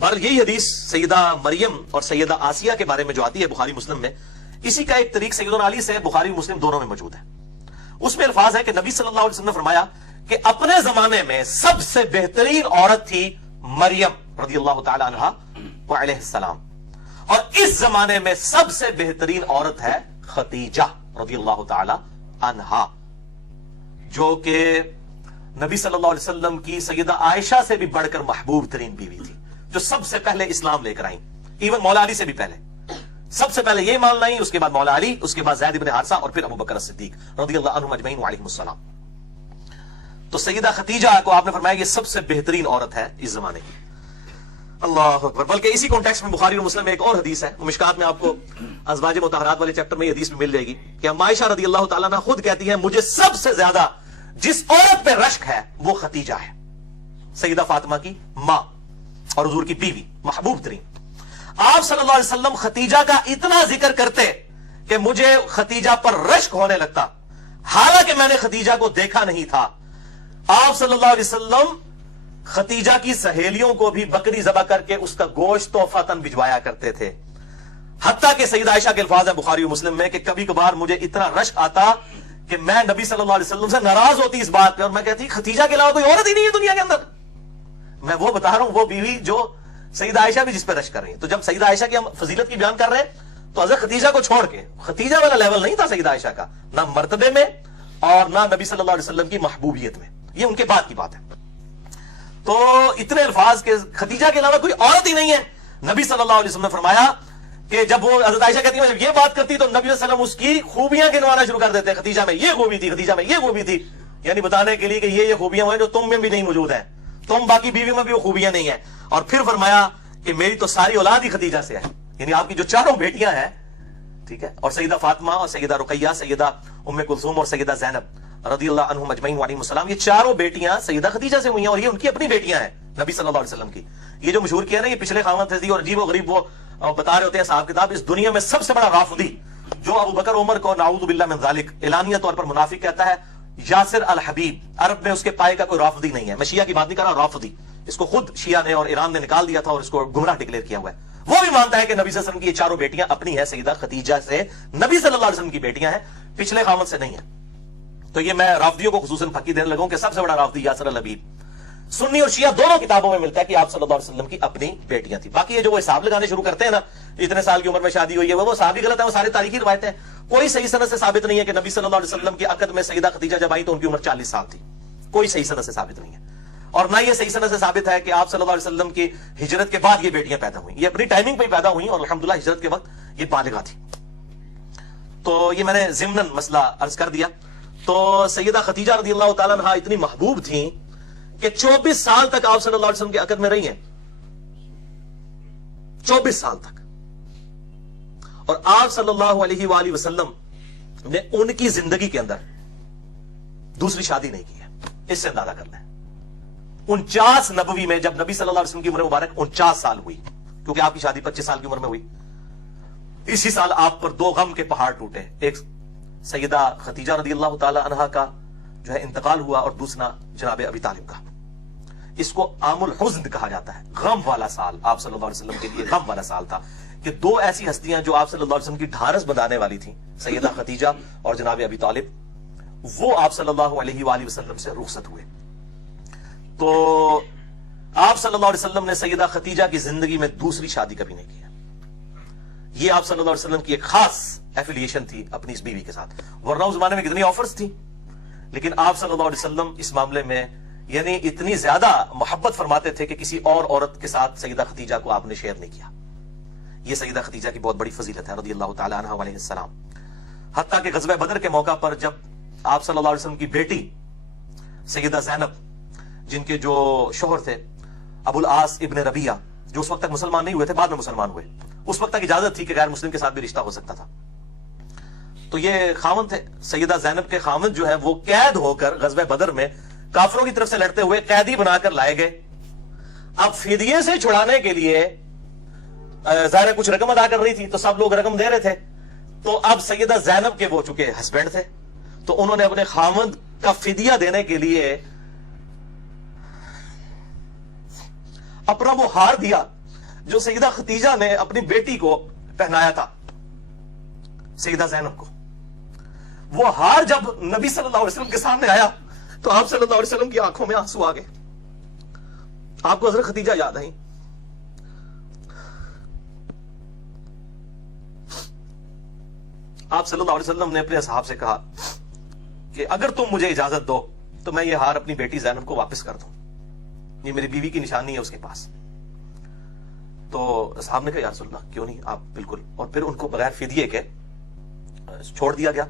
بہرحال یہی حدیث سیدہ مریم اور سیدہ آسیہ کے بارے میں جو آتی ہے بخاری مسلم میں، اسی کا ایک طریق سیدنا علی سے بخاری مسلم دونوں میں موجود ہے. اس میں الفاظ ہے کہ نبی صلی اللہ علیہ وسلم نے فرمایا کہ اپنے زمانے میں سب سے بہترین عورت تھی مریم رضی اللہ تعالی عنہا وعلیہ السلام، اور اس زمانے میں سب سے بہترین عورت ہے خدیجہ رضی اللہ تعالی عنہا، جو کہ نبی صلی اللہ علیہ وسلم کی سیدہ عائشہ سے بھی بڑھ کر محبوب ترین بیوی تھی، جو سب سے پہلے اسلام لے کر آئیں، ایون مولا علی سے بھی پہلے. سب سے پہلے یہ مان لائیں، اس کے بعد مولا علی، اس کے بعد زید بن حارثہ، اور پھر ابو بکر الصدیق رضی اللہ عنہم اجمعین وعلیہم السلام. تو سیدہ خدیجہ کو آپ نے فرمایا یہ سب سے بہترین عورت ہے اس زمانے کی. اللہ اکبر. بلکہ اسی کانٹیکسٹ میں بخاری اور مسلم میں ایک اور حدیث ہے، مشکات میں آپ کو ازواج مطہرات والے چیپٹر میں یہ حدیث بھی مل جائے گی کہ ام عائشہ رضی اللہ تعالیٰ عنہ خود کہتی ہیں مجھے سب سے زیادہ جس عورت پہ رشک ہے وہ خدیجہ ہے، سیدہ فاطمہ کی ماں اور حضور کی بیوی، محبوب ترین. آپ صلی اللہ علیہ وسلم خدیجہ کا اتنا ذکر کرتے کہ مجھے خدیجہ پر رشک ہونے لگتا، حالانکہ میں نے خدیجہ کو دیکھا نہیں تھا. آپ صلی اللہ علیہ وسلم خدیجہ کی سہیلیوں کو بھی بکری ذبح کر کے اس کا گوشت تحفۃً بھجوایا کرتے تھے. حتیٰ کہ سیدہ عائشہ کے الفاظ ہیں بخاری و مسلم میں کہ کبھی کبھار مجھے اتنا رشک آتا کہ میں نبی صلی اللہ علیہ وسلم سے ناراض ہوتی اس بات پہ، اور میں کہتی خدیجہ کے علاوہ کوئی عورت ہی نہیں ہے دنیا کے اندر. میں وہ بتا رہا ہوں وہ بیوی جو سیدہ عائشہ بھی جس پہ رشک کر رہی ہیں. تو جب سیدہ عائشہ کی ہم فضیلت کی بیان کر رہے ہیں تو حضرت خدیجہ کو چھوڑ کے، خدیجہ والا لیول نہیں تھا سیدہ عائشہ کا، نہ مرتبے میں اور نہ نبی صلی اللہ علیہ وسلم کی محبوبیت میں. یہ ان کے بعد کی بات ہے. تو اتنے الفاظ کے خدیجہ کے علاوہ کوئی عورت ہی نہیں ہے. نبی صلی اللہ علیہ وسلم نے فرمایا کہ جب وہ حضرت عائشہ کہتی ہے جب یہ بات کرتی تو نبی صلی اللہ علیہ وسلم اس کی خوبیاں گنوانا شروع کر دیتے، خدیجہ میں یہ خوبی تھی، خدیجہ میں یہ خوبی تھی، یعنی بتانے کے لیے کہ یہ خوبیاں ہیں جو تم میں بھی نہیں موجود ہیں، تم باقی بیوی میں بھی وہ خوبیاں نہیں ہیں. اور پھر فرمایا کہ میری تو ساری اولاد ہی خدیجہ سے ہے، یعنی آپ کی جو چاروں بیٹیاں ہیں، ٹھیک ہے، اور سیدہ فاطمہ اور سیدہ رقیہ، سیدہ ام کلثوم اور سیدہ زینب رضی اللہ عنہم اجمعین وعلیہم السلام، یہ چاروں بیٹیاں سیدہ خدیجہ سے ہوئی ہیں، اور یہ ان کی اپنی بیٹیاں ہیں نبی صلی اللہ علیہ وسلم کی. یہ جو مشہور کیا نا یہ پچھلے خاوند تھے اور عجیب و غریب وہ بتا رہے ہوتے ہیں صاحب کتاب، اس دنیا میں سب سے بڑا رافضی جو ابو بکر عمر کو نعوذ باللہ من ذالک اعلانیہ طور پر منافق کہتا ہے، یاسر الحبیب، عرب میں اس کے پائے کا کوئی رافضی نہیں ہے. میں شیعہ کی بات نہیں کر رہا، رافضی، اس کو خود شیعہ نے اور ایران نے نکال دیا تھا اور اس کو گمراہ ڈکلیئر کیا ہوا ہے. وہ بھی مانتا ہے کہ نبی صلی اللہ علیہ وسلم کی یہ چاروں بیٹیاں اپنی ہیں، سیدہ خدیجہ سے نبی صلی اللہ علیہ وسلم کی بیٹیاں ہیں، پچھلے خاوند سے نہیں ہیں. تو یہ میں رافضیوں کو خصوصاً پھکی دینے لگوں کہ سب سے بڑا رافضی یاسر الحبیب. سنی اور شیعہ دونوں کتابوں میں ملتا ہے کہ آپ صلی اللہ علیہ وسلم کی اپنی بیٹیاں تھیں. باقی یہ جو وہ حساب لگانے شروع کرتے ہیں نا، اتنے سال کی عمر میں شادی ہوئی ہے، وہ صحابی غلط ہے، وہ سارے تاریخی روایتیں. کوئی صحیح سند سے ثابت نہیں ہے کہ نبی صلی اللہ علیہ وسلم کی عقد میں سیدہ خدیجہ جب آئی تو ان کی عمر 40 سال تھی. کوئی صحیح سند سے ثابت نہیں ہے، اور نہ یہ صحیح سند سے ثابت ہے کہ آپ صلی اللہ علیہ وسلم کی ہجرت کے بعد یہ بیٹیاں پیدا ہوئیں. یہ اپنی ٹائمنگ پہ ہی پیدا ہوئیں اور الحمدللہ ہجرت کے وقت یہ بالغہ تھی. تو یہ میں نے ضمناً مسئلہ عرض کر دیا. تو سیدہ خدیجہ رضی اللہ تعالیٰ عنہا اتنی محبوب تھیں کہ 24 سال تک آپ صلی اللہ علیہ وسلم کے عقد میں رہی ہیں، 24 سال تک. اور آپ صلی اللہ علیہ وآلہ وسلم نے ان کی زندگی کے اندر دوسری شادی نہیں کی ہے. اس سے اندازہ کر لیں 49 نبوی میں جب نبی صلی اللہ علیہ وسلم کی عمر مبارک 49 سال ہوئی، کیونکہ آپ کی شادی 25 سال کی عمر میں ہوئی، اسی سال آپ پر 2 غم کے پہاڑ ٹوٹے. ایک سیدہ خدیجہ رضی اللہ تعالی عنہا کا جو ہے انتقال ہوا، اور دوسرا جناب ابی طالب کا. اس کو عام الحزن کہا جاتا ہے، غم والا سال آپ صلی اللہ علیہ وسلم کے لیے غم والا سال تھا کہ 2 ایسی ہستیاں جو آپ صلی اللہ علیہ وسلم کی ڈھارس بندانے والی تھیں، سیدہ خدیجہ اور جناب ابی طالب، وہ آپ صلی اللہ علیہ وآلہ وسلم سے رخصت ہوئے. تو آپ صلی اللہ علیہ وسلم نے سیدہ خدیجہ کی زندگی میں دوسری شادی کبھی نہیں کی ہے. یہ آپ صلی اللہ علیہ وسلم کی ایک خاص ایفیلیشن تھی اپنی اس بیوی کے ساتھ. ورنہ اس زمانے میں کتنی آفرز تھی، لیکن آپ صلی اللہ علیہ وسلم اس معاملے میں یعنی اتنی زیادہ محبت فرماتے تھے کہ کسی اور عورت کے ساتھ سیدہ خدیجہ کو آپ نے شیئر نہیں کیا. یہ سیدہ خدیجہ کی بہت بڑی فضیلت ہے رضی اللہ تعالی عنہ علیہ السلام. حتیٰ کہ غزوہ بدر کے موقع پر جب آپ صلی اللہ علیہ وسلم کی بیٹی سیدہ زینب، جن کے جو شوہر تھے ابو العاص ابن ربیعہ، جو اس وقت تک مسلمان نہیں ہوئے تھے، بعد میں مسلمان ہوئے، اس وقت تک اجازت تھی کہ غیر مسلم کے ساتھ بھی رشتہ ہو سکتا تھا. تو یہ خاوند تھے، سیدہ زینب کے خاوند جو ہے وہ قید ہو کر غزوہ بدر میں کافروں کی طرف سے لڑتے ہوئے قیدی بنا کر لائے گئے. اب فدیے سے چھڑانے کے لیے ظاہر کچھ رقم ادا کر رہی تھی تو سب لوگ رقم دے رہے تھے. تو اب سیدہ زینب کے وہ چونکہ ہسبینڈ تھے تو انہوں نے اپنے خاوند کا فدیہ دینے کے لیے اپنا وہ ہار دیا جو سیدہ ختیجہ نے اپنی بیٹی کو پہنایا تھا سیدہ زینب کو، وہ ہار جب نبی صلی اللہ علیہ وسلم کے سامنے آیا تو آپ صلی اللہ علیہ وسلم کی آنکھوں میں آنسو آ گئے. آپ کو حضرت ختیجہ یاد آئی. آپ صلی اللہ علیہ وسلم نے اپنے اصحاب سے کہا کہ اگر تم مجھے اجازت دو تو میں یہ ہار اپنی بیٹی زینب کو واپس کر دوں، یہ میری بیوی کی نشانی ہے اس کے پاس. تو اصحاب نے کہا یا رسول اللہ کیوں نہیں، آپ بالکل. اور پھر ان کو بغیر فدیے کے چھوڑ دیا گیا.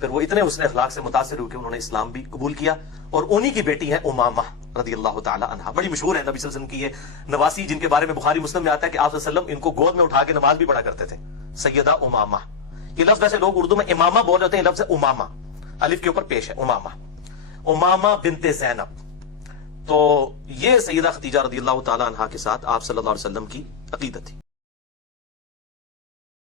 پھر وہ اتنے حسن اخلاق سے متاثر ہو کہ انہوں نے اسلام بھی قبول کیا، اور انہی کی بیٹی ہے امامہ رضی اللہ تعالی عنہا. بڑی مشہور ہے نبی صلی اللہ علیہ وسلم کی یہ نواسی، جن کے بارے میں بخاری مسلم میں آتا ہے کہ آپ صلی اللہ علیہ وسلم ان کو گود میں اٹھا کے نماز بھی پڑھا کرتے تھے. سیدہ امامہ، یہ لفظ ویسے لوگ اردو میں امامہ بول رہے ہوتے ہیں، لفظ امامہ الف کے اوپر پیش ہے، امامہ بنت زینب. تو یہ سیدہ ختیجہ رضی اللہ تعالی عنہا کے ساتھ آپ صلی اللہ علیہ وسلم کی عقیدت تھی.